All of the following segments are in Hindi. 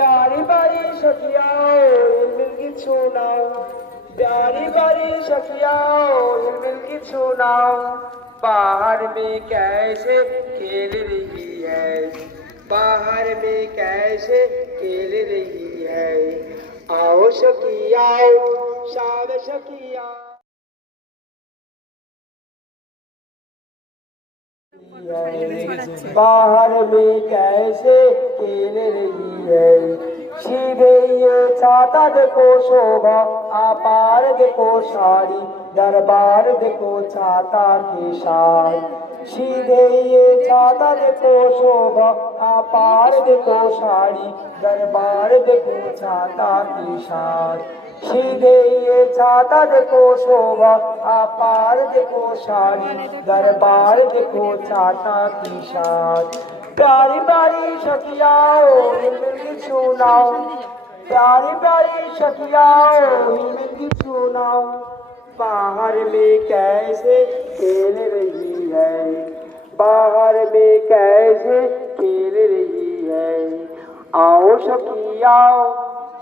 प्यारी बारी सखियाओ मिल की छूनाओ प्यारी बारी सखियाओ मिल की छूनाओ बाहर में कैसे खेल रही है बाहर में कैसे खेल रही है आओ सखियाओ शाद सखिया बाहर तो भार में कैसे खेल रही ছাতা দেখো শোভা আপার দেখো শাড়ি দরবার দেখো ছাতা কে সার সিধে ছাতা দেখো শোভা আপার দেখো শাড়ি দরবার দেখো ছাতা কে সার সিধে ছাতা দেখো শোভা আপার দেখো শাড়ি দরবার দেখো ছাতা কে সার প্যারি প্যারি সখিয়াও সুনাও प्यारी प्यारी शकिया सुना बाहर में कैसे खेल रही है बाहर में कैसे खेल रही है आओ आओ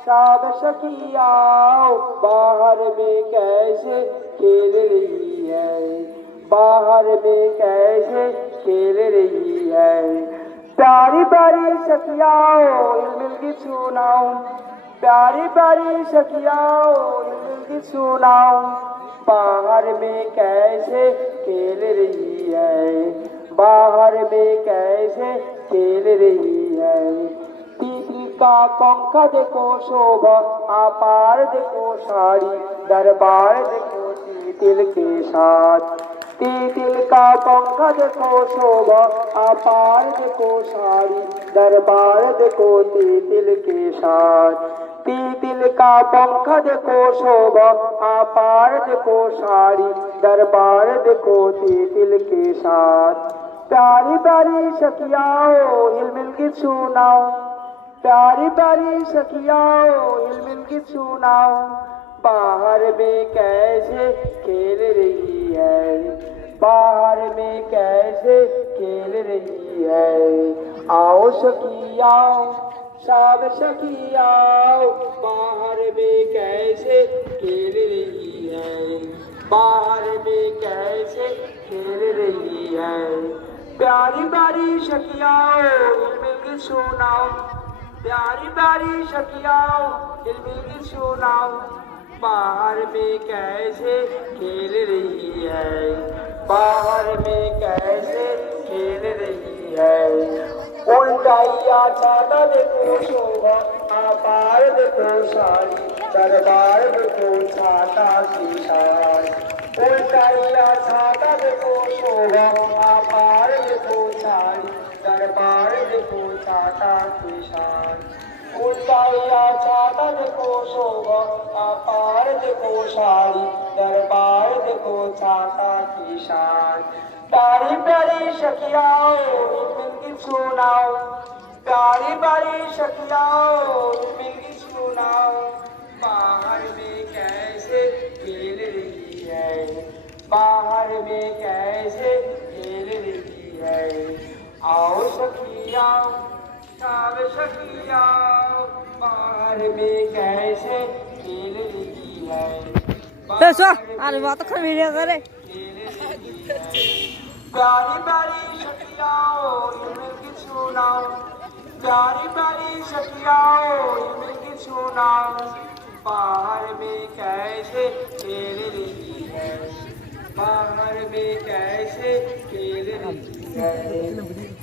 साध आओ बाहर में कैसे खेल रही है बाहर में कैसे खेल रही है प्यारी प्यारी सखियाओ मिलगी सुनाओ प्यारी प्यारी सखियाओ सुनाओ बाहर में कैसे खेल रही है बाहर में कैसे खेल रही है का पंखा देखो शोभा अपार देखो साड़ी दरबार देखो तिल के साथ तीतिल का पंखज को शोभ अपार को सारी दरबार को तीतिल के साथ तीतिल का पंखज को शोभ अपार को साड़ी दरबार को तीतिल के साथ प्यारी प्यारी सखियाओ हिल मिल गीत सुनाओ प्यारी प्यारी सखियाओ हिल मिल गीत सुनाओ बाहर में, आओ आओ, आओ, बाहर में कैसे खेल रही है बाहर में कैसे खेल रही है आओ सखिया साध सखिया बाहर में कैसे खेल रही है बाहर में कैसे खेल रही है प्यारी प्यारी शकी आओ सुओ प्यारी बारी सखी आओल सुओ बाहर में कैसे खेल रही है बाहर में कैसे खेल रही है उल्टाइया छाता देखो शोभा आपार को सारी दरबार देखो छाता शीशाड़ी उल्टाइया छाता देखो शोभा आपार देखो साड़ी दरबार देखो छाता शीशाड़ी साईरा चादर को शोभा अपार देखो साड़ी दरबार देखो चाचा की शान बारी बारी शकियाओ मिलकी सुनाओ बारी बारी शकियाओ मिलकी सुनाओ बाहर में कैसे खेल रही है बाहर में कैसे खेल रही है आओ सखियाओ सब कैसे खेल है तो खबर प्यारी प्यारी प्यारी प्यारी प्यारी बाहर में कैसे खेल रही है बाहर में कैसे खेल रही है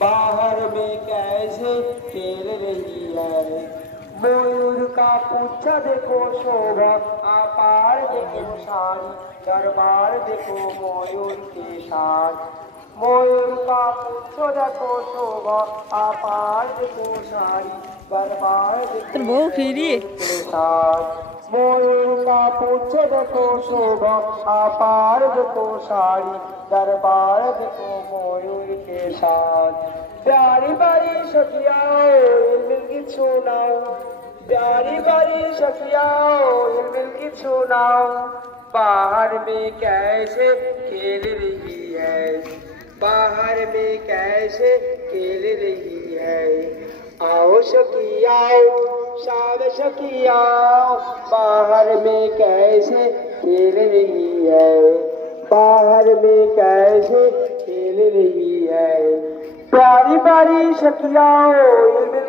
बाहर में कैसे खेल रही है मयूर का पूछा देखो शोभा आपार देखो साड़ी दरबार देखो मयूर के साथ मयूर का पूछो देखो शोभा आपार देखो साड़ी दरबार देखो के साथ मयूर का पूछो देखो शोभा आपार देखो साड़ी दरबार देखो मयूर के साथ प्यारी बारी सखिया मिलगी छूना प्यारी बारी सखिया मिलगी छूना बाहर में कैसे खेल रही है बाहर में कैसे खेल रही है आओ सखिया साध सखिया बाहर में कैसे खेल रही है बाहर में कैसे खेल रही है प्यारी प्यारी छ